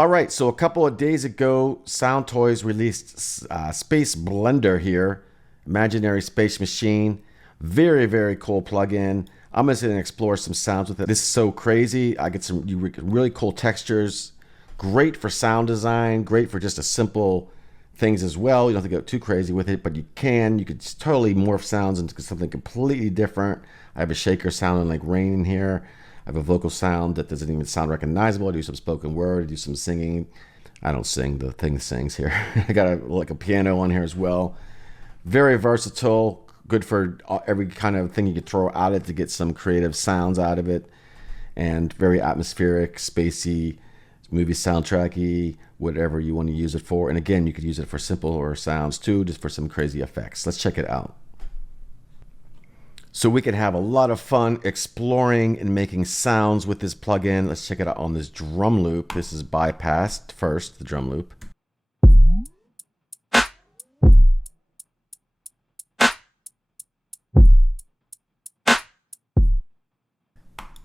All right, so a couple of days ago, Soundtoys released Space Blender here, imaginary space machine. Very, very cool plugin. I'm gonna sit and explore some sounds with it. This is so crazy. I get some really cool textures. Great for sound design. Great for just a simple things as well. You don't have to go too crazy with it, but you can. You could totally morph sounds into something completely different. I have a shaker sounding like rain in here. I have a vocal sound that doesn't even sound recognizable. I do some spoken word, I do some singing. I don't sing, the thing sings here. I got a piano on here as well. Very versatile, good for every kind of thing you could throw at it to get some creative sounds out of it. And very atmospheric, spacey, movie soundtracky, whatever you want to use it for. And again, you could use it for simple or sounds too, just for some crazy effects. Let's check it out. So we could have a lot of fun exploring and making sounds with this plugin. Let's check it out on this drum loop. This is bypassed first, the drum loop.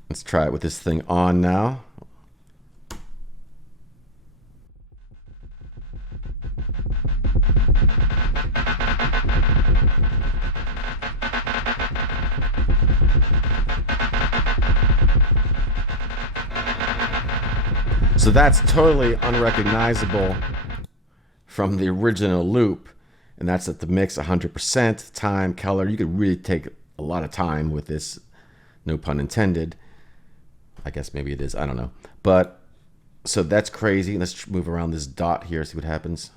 Let's try it with this thing on now. So that's totally unrecognizable from the original loop, and that's at the mix 100%, time, color. You could really take a lot of time with this, no pun intended. I guess maybe it is, I don't know. But, so that's crazy. Let's move around this dot here, see what happens.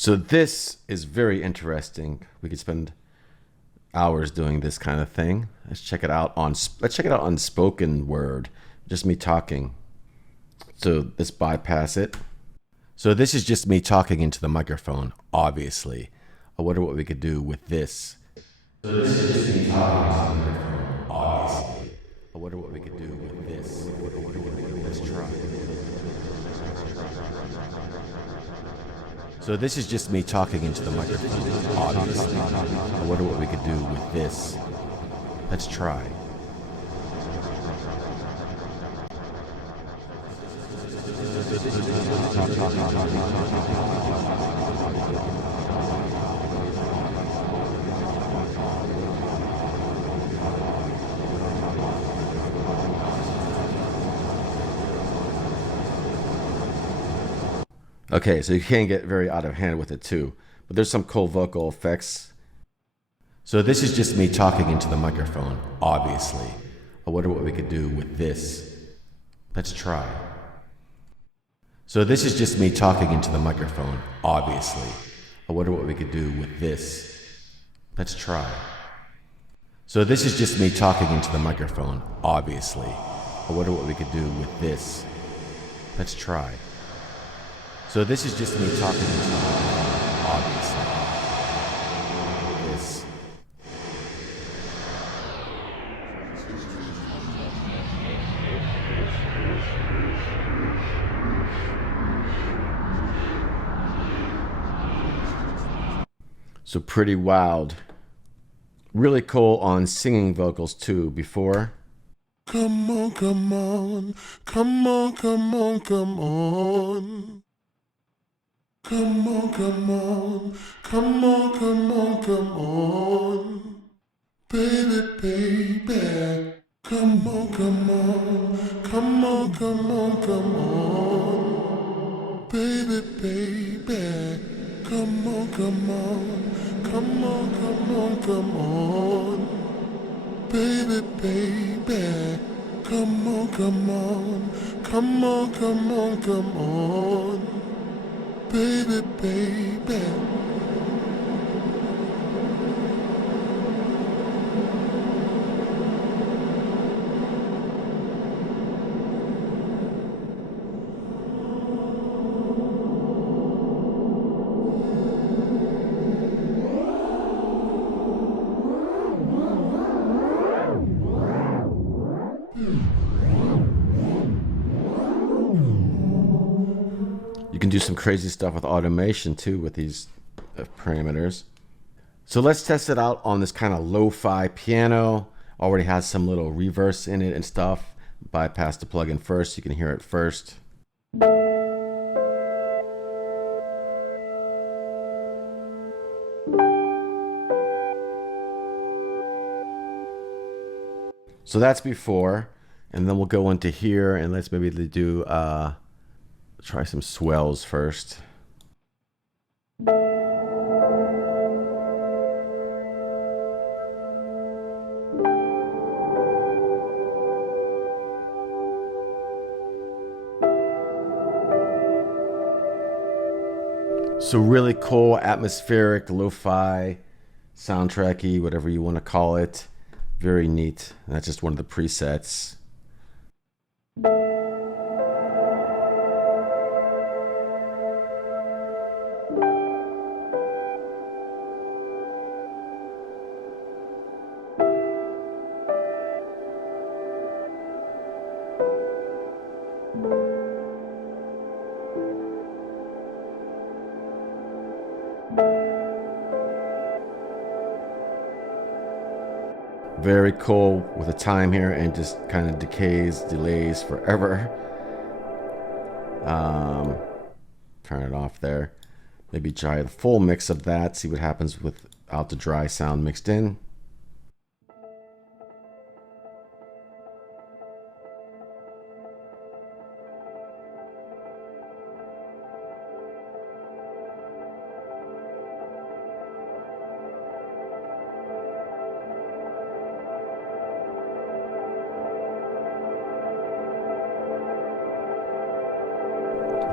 So this is very interesting. We could spend hours doing this kind of thing. Let's check it out on spoken word. Just me talking. So let's bypass it. So this is just me talking into the microphone, obviously. I wonder what we could do with this. So this is just me talking into the microphone, obviously. I wonder what we could do with this. Let's try. So this is just me talking into the microphone, obviously. I wonder what we could do with this. Let's try. Okay, so you can get very out of hand with it too, but there's some cool vocal effects. So this is just me talking into the microphone, obviously. I wonder what we could do with this. Let's try. So this is just me talking into the microphone, obviously. I wonder what we could do with this. Let's try. So this is just me talking into the microphone, obviously. I wonder what we could do with this. Let's try. So this is just me talking into the microphone, obviously. This. So pretty wild. Really cool on singing vocals too before. Come on, come on, come on, come on, come on. Come on, come on, come on, come on, come on. Baby, baby. Come on, come on, come on, come on, come on. Baby, baby. Come on, come on, come on, come on, come on. Baby, baby. Come on, come on, come on, come on, come on. Baby, baby. can do some crazy stuff with automation too with these parameters. So let's test it out on this kind of lo-fi piano. Already has some little reverse in it and stuff. Bypass the plugin first, you can hear it first. So that's before, and then we'll go into here and let's maybe do try some swells first. So really cool, atmospheric, lo-fi, soundtracky, whatever you want to call it. Very neat. And that's just one of the presets. Very cool with the time here and just kind of decays, delays forever. Turn it off there. Maybe try the full mix of that, see what happens without the dry sound mixed in.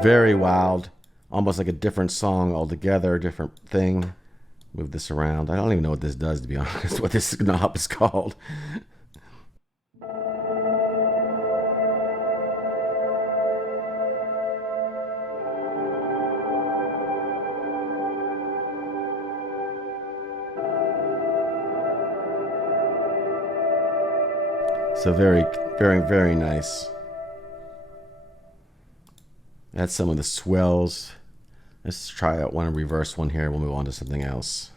Very wild, almost like a different song altogether, different thing. Move this around. I don't even know what this does, to be honest, what this knob is called. So very, very, very nice. That's some of the swells. Let's try out one reverse one here. We'll move on to something else.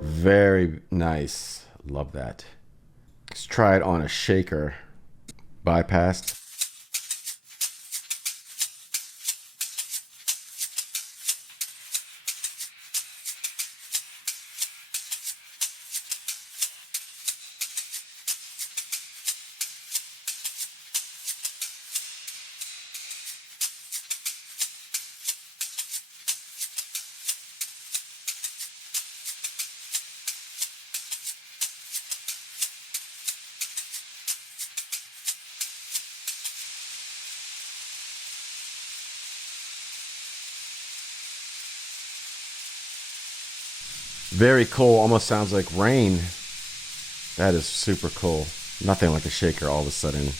Very nice. Love that. Let's try it on a shaker. Bypassed. Very cool. Almost sounds like rain. That is super cool. Nothing like a shaker all of a sudden.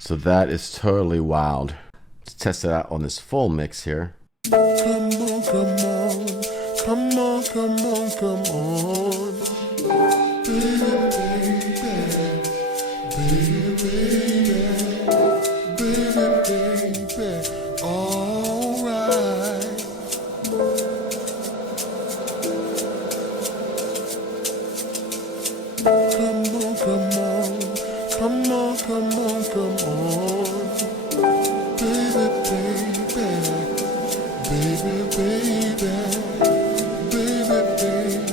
So that is totally wild. Let's test it out on this full mix here. Come on, come on, come on, come on, come on. Baby, baby, baby, baby, baby, baby, all right. Come on, come on, come on, come on, come on. Baby, baby, baby, baby, baby, baby,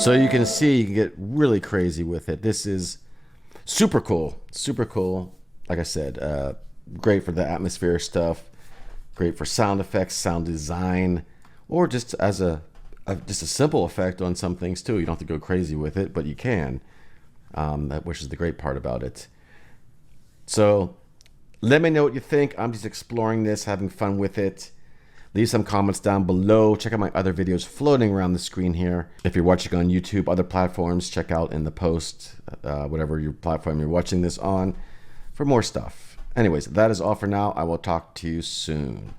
So you can see you can get really crazy with it. This is super cool. Super cool. Like I said, great for the atmosphere stuff. Great for sound effects, sound design, or just as just a simple effect on some things too. You don't have to go crazy with it, but you can. Which is the great part about it. So let me know what you think. I'm just exploring this, having fun with it. Leave some comments down below. Check out my other videos floating around the screen here. If you're watching on YouTube, other platforms, check out in the post, whatever your platform you're watching this on, for more stuff. Anyways, that is all for now. I will talk to you soon.